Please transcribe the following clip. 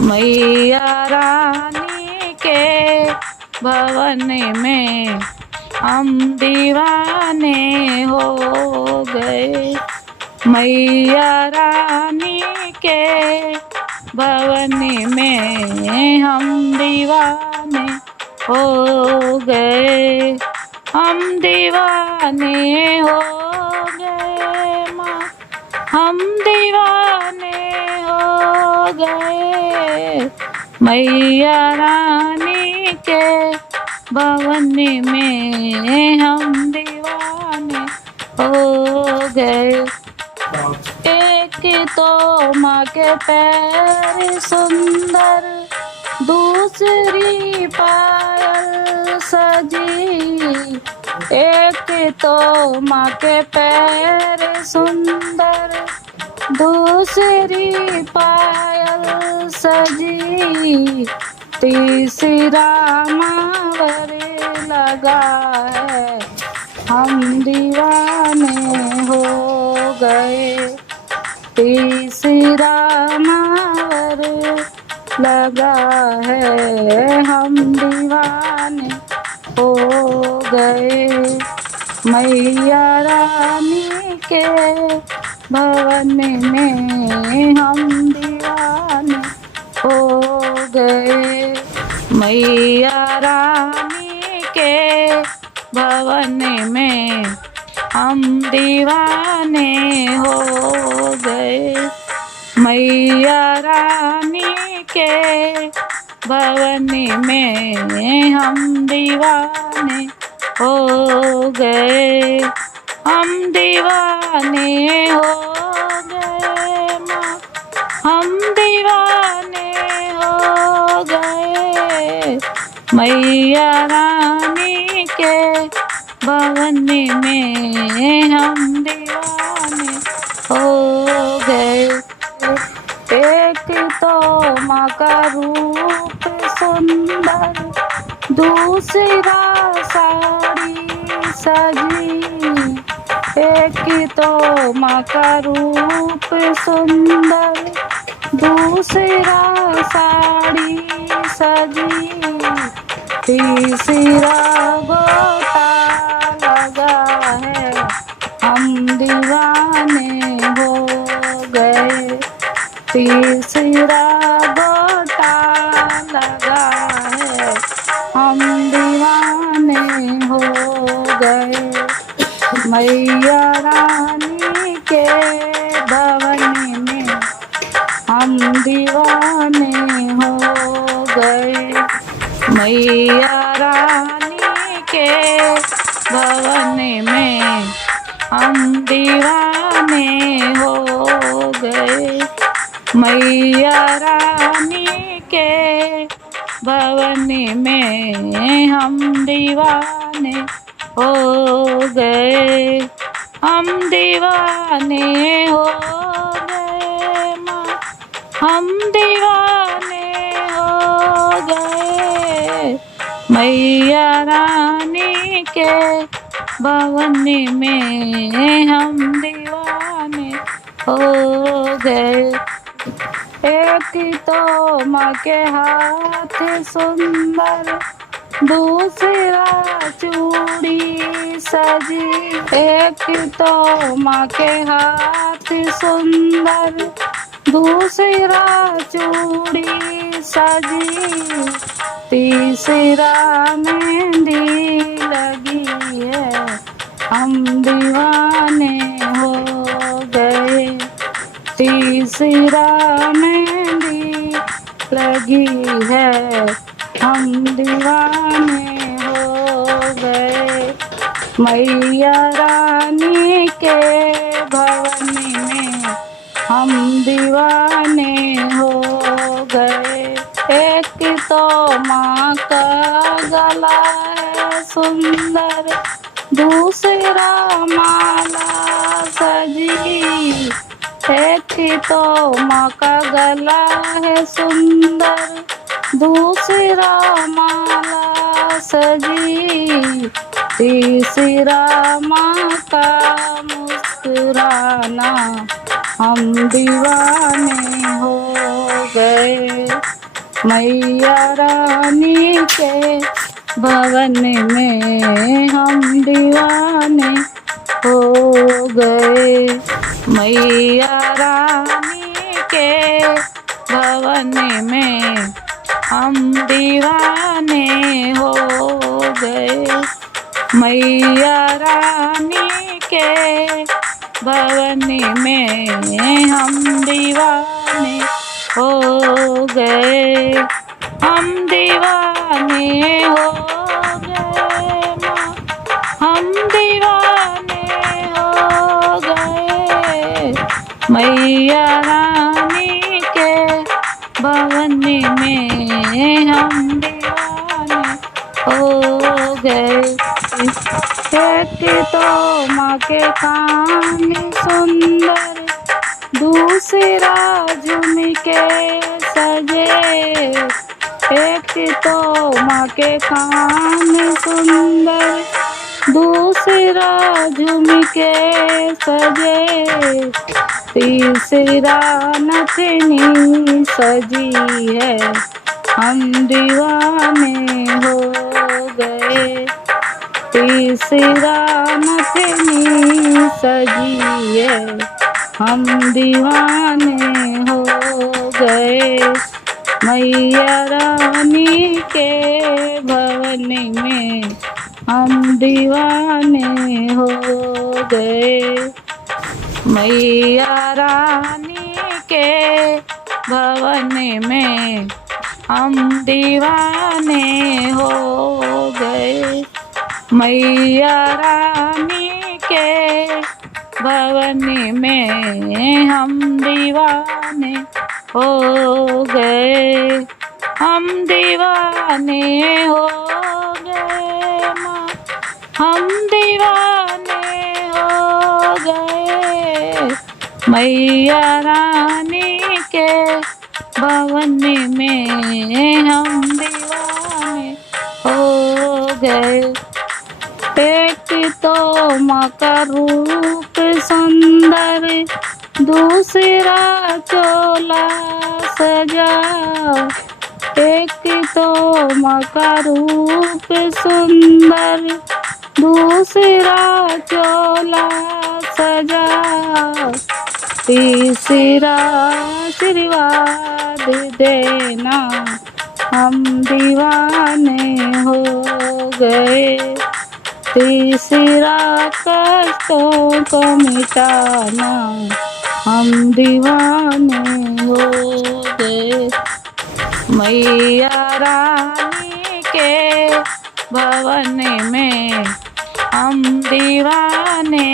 मैया रानी के भवन में हम दीवाने हो गए। मैया रानी के भवन में हम दीवाने हो गए। हम दीवाने हो गए माँ, हम दीवाने हो गए। मैया रानी के भवन में हम दीवाने हो गए। एक तो माँ के पैर सुंदर, दूसरी पायल सजी। एक तो माँ के पैर सुंदर, दूसरी पायल सजी। तीसरा मावर लगा है, हम दीवाने हो गए। तीसरा मावर लगा है, हम दीवाने हो गए। मैया रानी के भवन में हम दीवाने हो गए। मैया रानी के भवन में हम दीवाने हो गए। मैया रानी के भवन में हम दीवाने हो गए। हम दीवाने हो गए माँ, हम दीवाने हो गए। मैया रानी के भवन में हम दीवाने हो गए। एक तो माँ का रूप सुंदर, दूसरा साड़ी सजी। एक तो माँ का रूप सुंदर, दूसरा साड़ी सजी। तीसरा गोटा लगा है, हम दीवाने हो गए। तीसरा गोटा लगा है, हम दीवाने हो गए। मैया रानी के भवन में हम दीवाने हो गए। मैया रानी के भवन में हम दीवाने हो गए। मैया रानी के भवन में हम दीवाने हो गए। हम दीवाने हो गए माँ, हम दीवाने हो गए। मैया रानी के भवन में हम दीवाने हो गए। एक तो माँ के हाथ सुंदर, दूसरा चूड़ी सजी। एक तो माँ के हाथ सुंदर, दूसरा चूड़ी सजी। तीसरा मेहंदी लगी है, हम दीवाने हो गए। तीसरा मेहंदी लगी है, हम दीवाने हो गए। मैया रानी के भवन में हम दीवाने हो गए। एक तो माँ का गला है सुंदर, दूसरा माला सजी। एक तो माँ का गला है सुंदर, दूसरा माला सजी। तीसरा माँ का मुस्कुराना, हम दीवाने हो गए। मैया रानी के भवन में हम दीवाने हो गए। मैया रानी के भवन में हम दीवाने हो गए। मैया रानी के भवन में हम दीवाने हो गए। हम दीवाने हो गए माँ, हम दीवाने हो गए। मैया रानी के भवन में हम दीवाने हो गए। एक तो माँ के कान सुंदर, दूसरा झुमके सजे। एक तो माँ के कान सुंदर, दूसरा झुमके सजे। तीसरा नथनी सजी है, हम दीवाने हो गए। तीसरा नथनी सजी है, हम दीवाने हो गए। मैया रानी के भवन में हम दीवाने हो गए। मैया रानी के भवन में हम दीवाने हो गए। मैया रानी के भवन में हम दीवाने हो गए। हम दीवाने हो गए माँ, हम दीवाने हो गए। मैया रानी के भवन में हम दीवाने हो गए। एक तो माँ का रूप सुंदर, दूसरा चोला सजा। एक तो माँ का रूप सुंदर, दूसरा चोला सजा। तीसरा आशीर्वाद देना, हम दीवाने हो गए। तीसरा कष्टों को मिटाना, हम दीवाने हो गए। मैया रानी के भवन में हम दीवाने